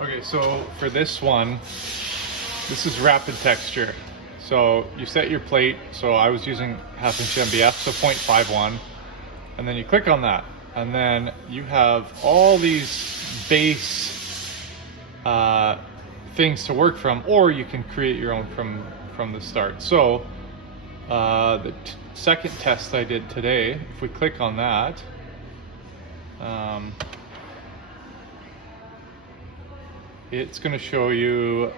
Okay, so for this one, this is rapid texture. So you set your plate, so I was using 1/2 inch MBF, so 0.51, and then you click on that, and then you have all these base things to work from, or you can create your own from the start. So the second test I did today, if we click on that, it's going to show you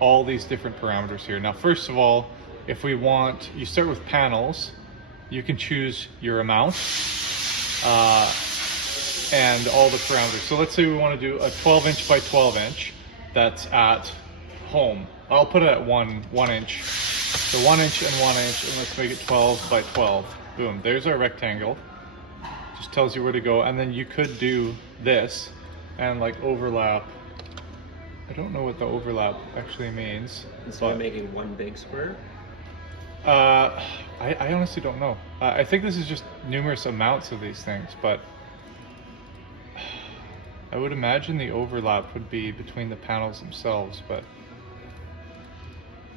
all these different parameters here. Now, first of all, if we want, you start with panels, you can choose your amount and all the parameters. So let's say we want to do a 12 inch by 12 inch that's at home. I'll put it at one inch. So 1 inch and 1 inch, and let's make it 12 by 12. Boom, there's our rectangle. Just tells you where to go. And then you could do this and like overlap. I don't know what the overlap actually means. Instead of making one big square? I honestly don't know. I think this is just numerous amounts of these things, but I would imagine the overlap would be between the panels themselves, but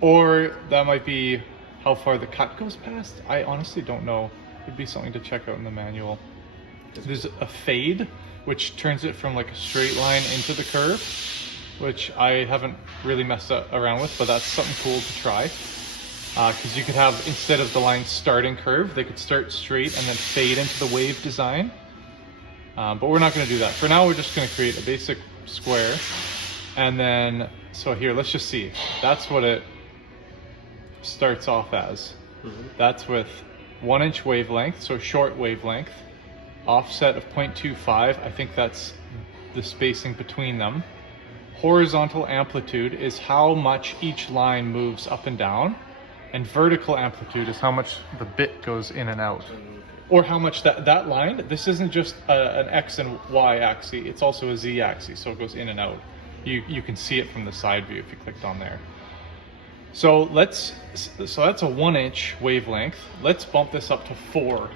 or that might be how far the cut goes past. I honestly don't know. It'd be something to check out in the manual. There's a fade, which turns it from like a straight line into the curve, which I haven't really messed around with, but that's something cool to try. Because you could have, instead of the line starting curve, they could start straight and then fade into the wave design. But we're not going to do that. For now, we're just going to create a basic square. And then, so here, let's just see. That's what it starts off as. That's with 1 inch wavelength, so short wavelength. Offset of 0.25, I think that's the spacing between them. Horizontal amplitude is how much each line moves up and down. And vertical amplitude is how much the bit goes in and out. Or how much that line, this isn't just an X and Y axis, it's also a Z axis, so it goes in and out. You can see it from the side view if you clicked on there. So that's a 1 inch wavelength. Let's bump this up to 4.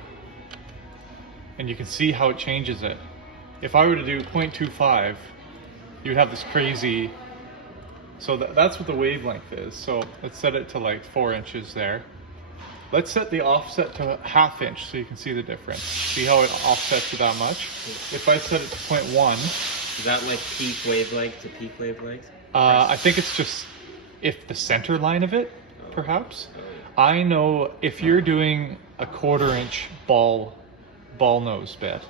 And you can see how it changes it. If I were to do 0.25, you'd have this crazy, so that's what the wavelength is. So let's set it to like 4 inches there. Let's set the offset to 1/2 inch so you can see the difference. See how it offsets to that much? If I set it to 0.1. Is that like peak wavelength to peak wavelength? I think it's just if the center line of it, perhaps. I know if you're doing a 1/4 inch ball nose bit,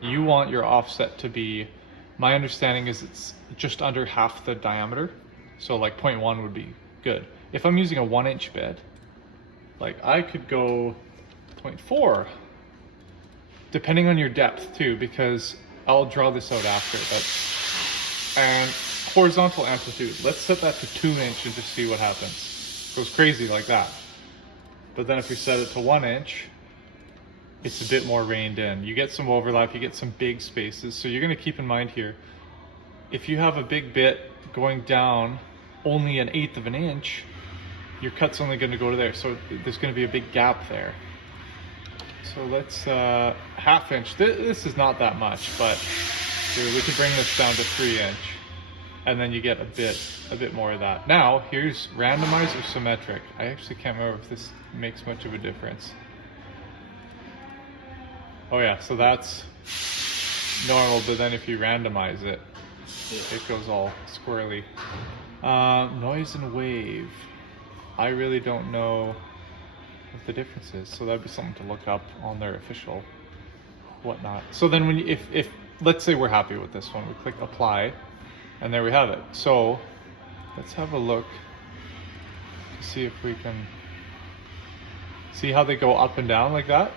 you want your offset to be, my understanding is it's just under half the diameter. So like 0.1 would be good. If I'm using a 1 inch bit, like I could go 0.4, depending on your depth too, because I'll draw this out after. And horizontal amplitude, let's set that to 2 inch and just see what happens. It goes crazy like that. But then if we set it to 1 inch, it's a bit more reined in. You get some overlap, you get some big spaces. So you're going to keep in mind here, if you have a big bit going down only 1/8 of an inch, your cut's only going to go to there. So there's going to be a big gap there. So let's 1/2 inch. This is not that much, but here, we could bring this down to 3 inch. And then you get a bit more of that. Now, here's randomized or symmetric. I actually can't remember if this makes much of a difference. Oh yeah, so that's normal, but then if you randomize it, it goes all squirrely. Noise and wave. I really don't know what the difference is, so that'd be something to look up on their official whatnot. So then when you, if let's say we're happy with this one, we click apply, and there we have it. So let's have a look to see if we can see how they go up and down like that.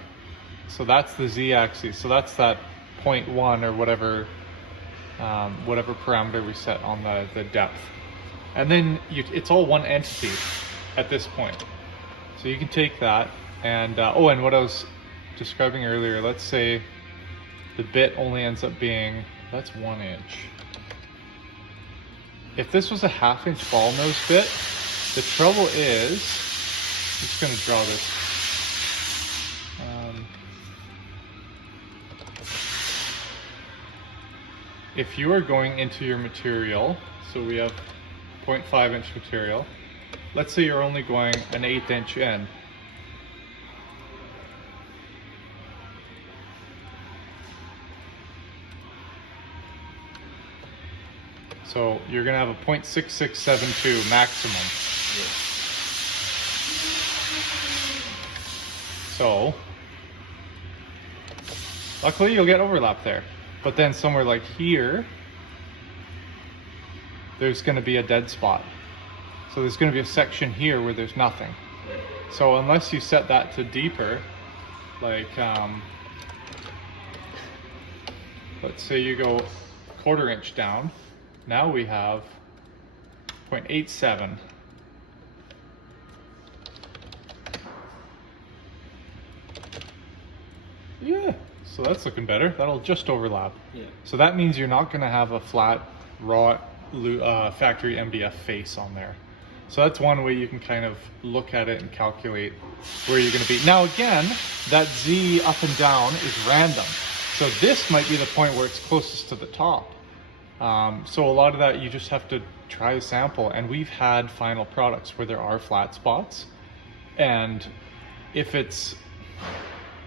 So that's the Z-axis. So that's that 0.1 or whatever parameter we set on the depth. And then it's all one entity at this point. So you can take that and, and what I was describing earlier, let's say the bit only ends up being, that's 1 inch. If this was a 1/2 inch ball nose bit, the trouble is, I'm just going to draw this. if you are going into your material, so we have 0.5 inch material, let's say you're only going an 1/8 inch in. So you're gonna have a 0.6672 maximum. Yeah. So luckily you'll get overlap there. But then somewhere like here, there's gonna be a dead spot. So there's gonna be a section here where there's nothing. So unless you set that to deeper, like let's say you go 1/4 inch down, now we have 0.87. Yeah, so that's looking better. That'll just overlap. Yeah. So that means you're not going to have a flat, raw factory MDF face on there. So that's one way you can kind of look at it and calculate where you're going to be. Now again, that Z up and down is random. So this might be the point where it's closest to the top. So a lot of that you just have to try a sample. And we've had final products where there are flat spots. And if it's,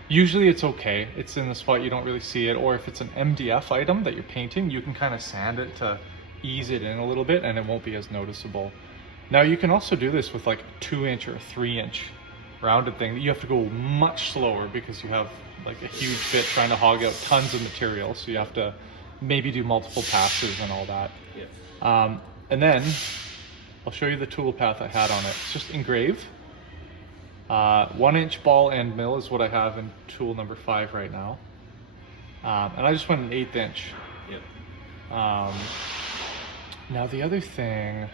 usually it's okay. It's in the spot you don't really see it. Or if it's an MDF item that you're painting, you can kind of sand it to ease it in a little bit and it won't be as noticeable. Now you can also do this with like a 2 inch or 3 inch rounded thing. You have to go much slower because you have like a huge bit trying to hog out tons of material. So you have to maybe do multiple passes and all that. Yeah. And then I'll show you the tool path I had on it. It's just engrave. 1 inch ball end mill is what I have in tool number 5 right now. And I just went an 1/8 inch. Yeah. Now the other thing,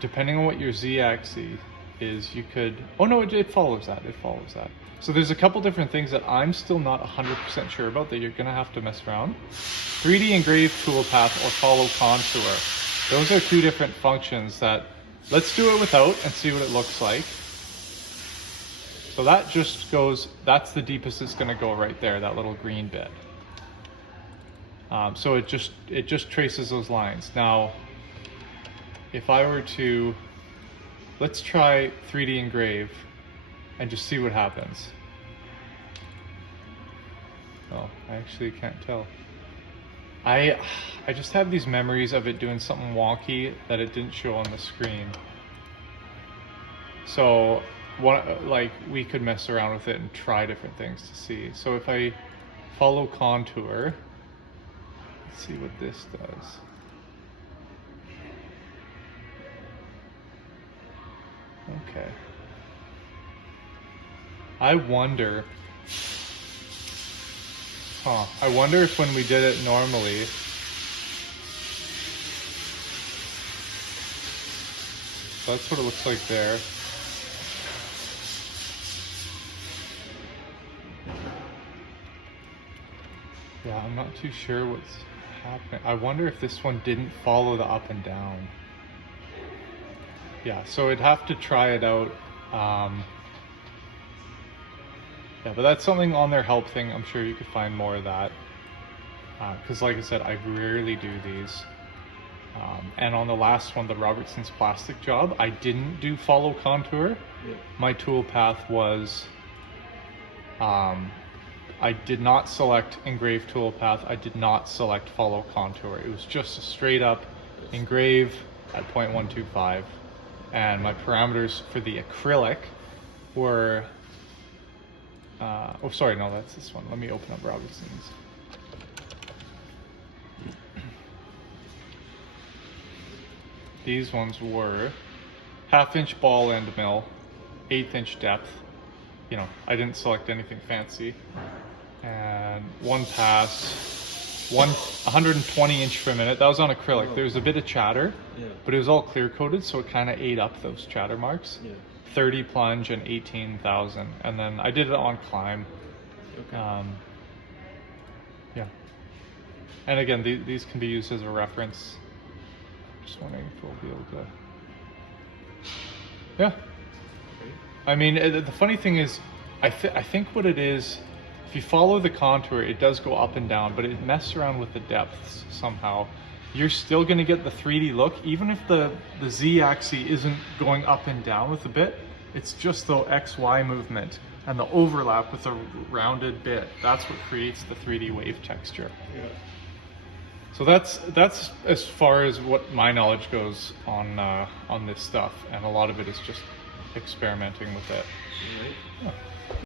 depending on what your Z-axis is, you could, oh no, it follows that, it follows that. So there's a couple different things that I'm still not 100% sure about that you're gonna have to mess around. 3D engrave toolpath or follow contour. Those are two different functions that, let's do it without and see what it looks like. So that just goes, that's the deepest it's gonna go right there, that little green bit. So it just traces those lines. Now, if I were to, let's try 3D engrave and just see what happens. Oh, I actually can't tell. I just have these memories of it doing something wonky that it didn't show on the screen. So, like we could mess around with it and try different things to see. So if I follow contour, let's see what this does. Okay. I wonder if when we did it normally, so that's what it looks like there. Yeah, I'm not too sure what's happening. I wonder if this one didn't follow the up and down. Yeah, so I'd have to try it out. Yeah, but that's something on their help thing. I'm sure you could find more of that. Because like I said, I rarely do these. And on the last one, the Robertson's plastic job, I didn't do follow contour. Yeah. My tool path was, I did not select engrave tool path. I did not select follow contour. It was just a straight up engrave at 0.125. And my parameters for the acrylic were, oh sorry, no, that's this one. Let me open up Robertson's. These ones were 1/2 inch ball end mill, 1/8 inch depth. You know, I didn't select anything fancy. And one pass, 120 inch per minute. That was on acrylic. There was a bit of chatter, Yeah. but it was all clear coated, so it kind of ate up those chatter marks. Yeah. 30 plunge and 18,000. And then I did it on climb. Okay. Yeah. And again, these can be used as a reference. Just wondering if we'll be able to. Yeah. Okay. I mean, the funny thing is, I think what it is if you follow the contour, it does go up and down, but it messes around with the depths somehow. You're still going to get the 3D look, even if the Z-axis isn't going up and down with the bit. It's just the XY movement and the overlap with the rounded bit. That's what creates the 3D wave texture. Yeah. So that's as far as what my knowledge goes on this stuff, and a lot of it is just experimenting with it. All right. Yeah.